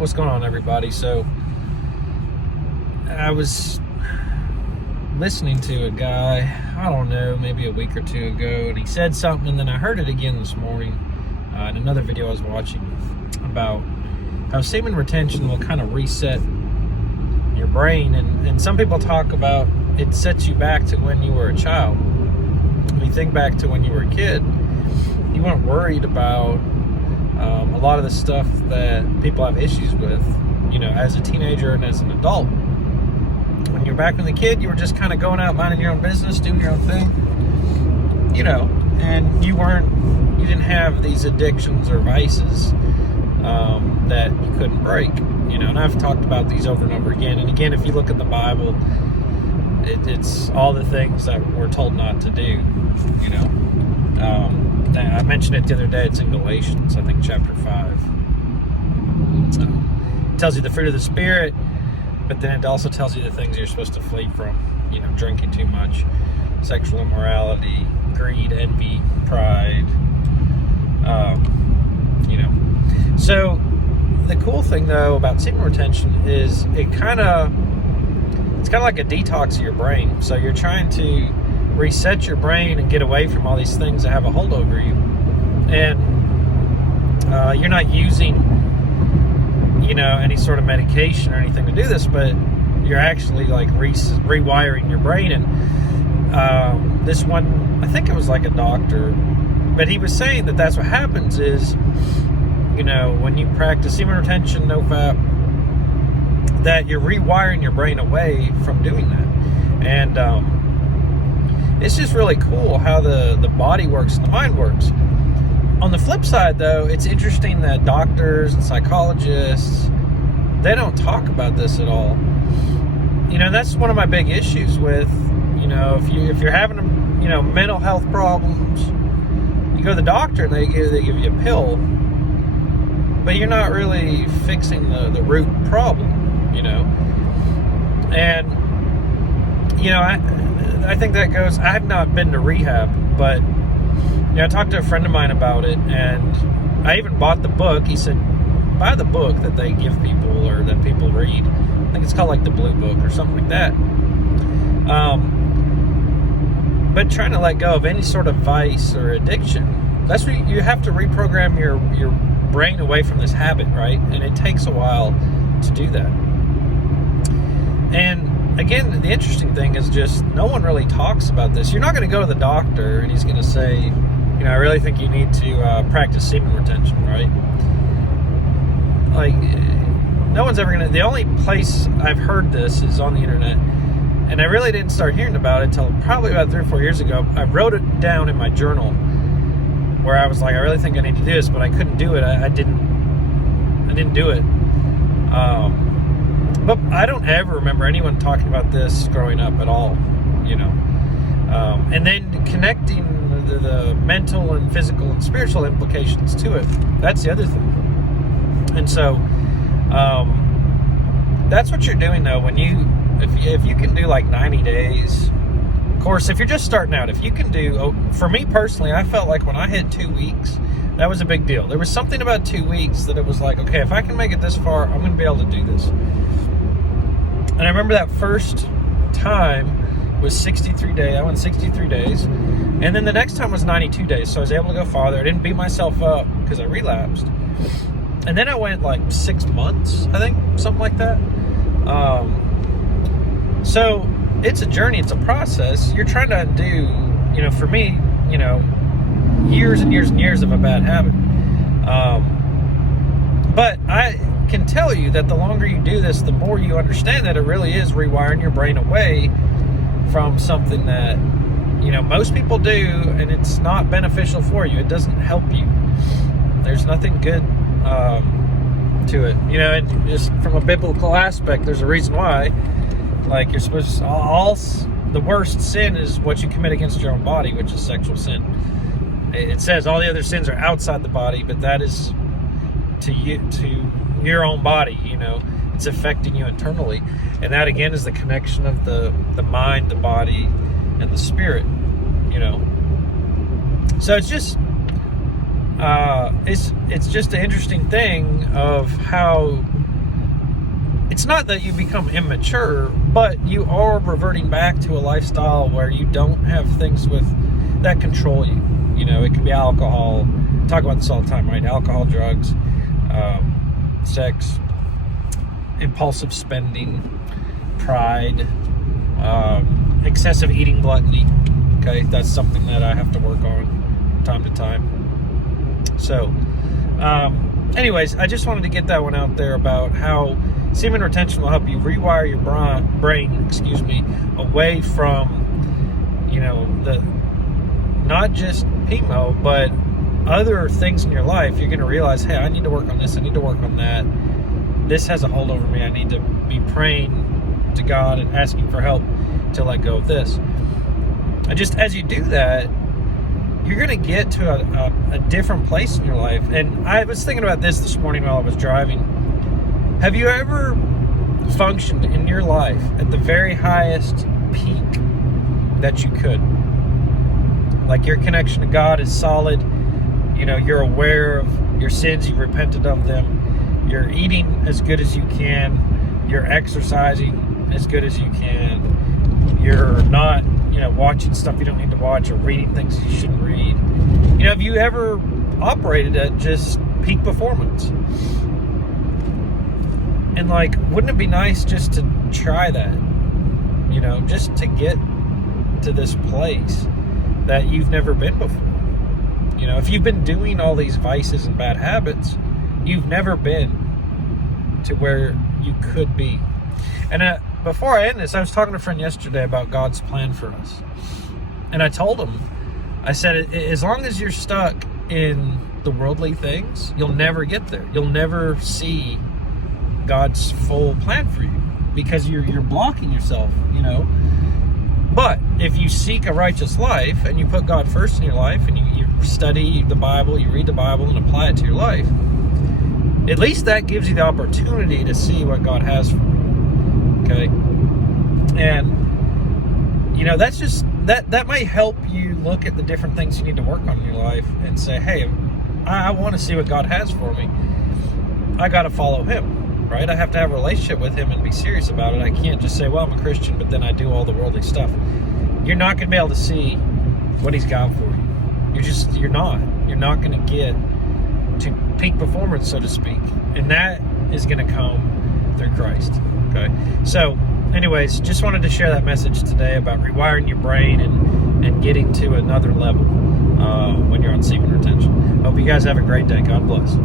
What's going on, everybody? So I was listening to a guy, I don't know, maybe a week or two ago, and he said something, and then I heard it again this morning in another video I was watching about how semen retention will kind of reset your brain, and some people talk about it sets you back to when you were a child. When you think back to when you were a kid, you weren't worried about a lot of the stuff that people have issues with, as a teenager and as an adult. When you're back when the kid, you were just kind of going out, minding your own business, doing your own thing, and you didn't have these addictions or vices that you couldn't break, and I've talked about these over and over again. And again, if you look at the Bible, it's all the things that we're told not to do, I mentioned it the other day. It's in Galatians, I think, chapter 5. It tells you the fruit of the Spirit, but then it also tells you the things you're supposed to flee from. Drinking too much, sexual immorality, greed, envy, pride. So the cool thing, though, about semen retention is it's kind of like a detox of your brain. So you're trying to reset your brain and get away from all these things that have a hold over you, and you're not using any sort of medication or anything to do this, but you're actually like rewiring your brain. And this one, I think it was like a doctor, but he was saying that that's what happens is when you practice semen retention, no fap, that you're rewiring your brain away from doing that. And it's just really cool how the body works and the mind works. On the flip side, though, it's interesting that doctors and psychologists, they don't talk about this at all. That's one of my big issues with, if you're having, mental health problems, you go to the doctor and they give you a pill, but you're not really fixing the root problem, And, I think that goes, I have not been to rehab, but I talked to a friend of mine about it, and I even bought the book. He said, buy the book that they give people or that people read. I think it's called like the Blue Book or something like that. But trying to let go of any sort of vice or addiction, that's where you have to reprogram your brain away from this habit, right? And it takes a while to do that. And again, the interesting thing is just no one really talks about this. You're not going to go to the doctor and he's going to say, I really think you need to practice semen retention, right? Like, no one's ever going to... The only place I've heard this is on the internet, and I really didn't start hearing about it until probably about 3 or 4 years ago. I wrote it down in my journal where I was like, I really think I need to do this, but I couldn't do it. I didn't do it. But I don't ever remember anyone talking about this growing up at all, and then connecting the mental and physical and spiritual implications to it. That's the other thing. And so that's what you're doing, though, when if you can do like 90 days. Of course, if you're just starting out, if you can do, for me personally, I felt like when I hit 2 weeks, that was a big deal. There was something about 2 weeks that it was like, okay, if I can make it this far, I'm going to be able to do this. And I remember that first time was 63 days. I went 63 days. And then the next time was 92 days. So I was able to go farther. I didn't beat myself up because I relapsed. And then I went like 6 months, I think, something like that. So it's a journey. It's a process. You're trying to undo, for me, years and years and years of a bad habit. But I can tell you that the longer you do this, the more you understand that it really is rewiring your brain away from something that, most people do, and it's not beneficial for you. It doesn't help you. There's nothing good to it. And just from a biblical aspect, there's a reason why. Like, you're supposed to, the worst sin is what you commit against your own body, which is sexual sin. It says all the other sins are outside the body, but that is to your own body. It's affecting you internally, and that again is the connection of the mind, the body, and the spirit. So it's just it's just an interesting thing of how it's not that you become immature, but you are reverting back to a lifestyle where you don't have things that control you. You know, it could be alcohol. I talk about this all the time, right? Alcohol, drugs, sex, impulsive spending, pride, excessive eating, gluttony. Okay, that's something that I have to work on time to time. So, anyways, I just wanted to get that one out there about how semen retention will help you rewire your brain, away from, you know, the not just chemo, but other things in your life. You're going to realize, hey, I need to work on this. I need to work on that. This has a hold over me. I need to be praying to God and asking for help to let go of this. And just as you do that, you're going to get to a different place in your life. And I was thinking about this morning while I was driving. Have you ever functioned in your life at the very highest peak that you could? Like your connection to God is solid. You know, you're aware of your sins, you've repented of them. You're eating as good as you can. You're exercising as good as you can. You're not, watching stuff you don't need to watch or reading things you shouldn't read. Have you ever operated at just peak performance? And wouldn't it be nice just to try that? Just to get to this place that you've never been before. If you've been doing all these vices and bad habits, you've never been to where you could be. And before I end this, I was talking to a friend yesterday about God's plan for us. And I told him, I said, as long as you're stuck in the worldly things, you'll never get there. You'll never see God's full plan for you because you're blocking yourself, But if you seek a righteous life and you put God first in your life and you study the Bible, you read the Bible and apply it to your life, at least that gives you the opportunity to see what God has for you. Okay? And, that's just, that might help you look at the different things you need to work on in your life and say, hey, I want to see what God has for me. I got to follow Him, right? I have to have a relationship with Him and be serious about it. I can't just say, well, I'm a Christian, but then I do all the worldly stuff. You're not going to be able to see what He's got for you. You're not going to get to peak performance, so to speak. And that is going to come through Christ. Okay. So anyways, just wanted to share that message today about rewiring your brain and getting to another level when you're on semen retention. Hope you guys have a great day. God bless.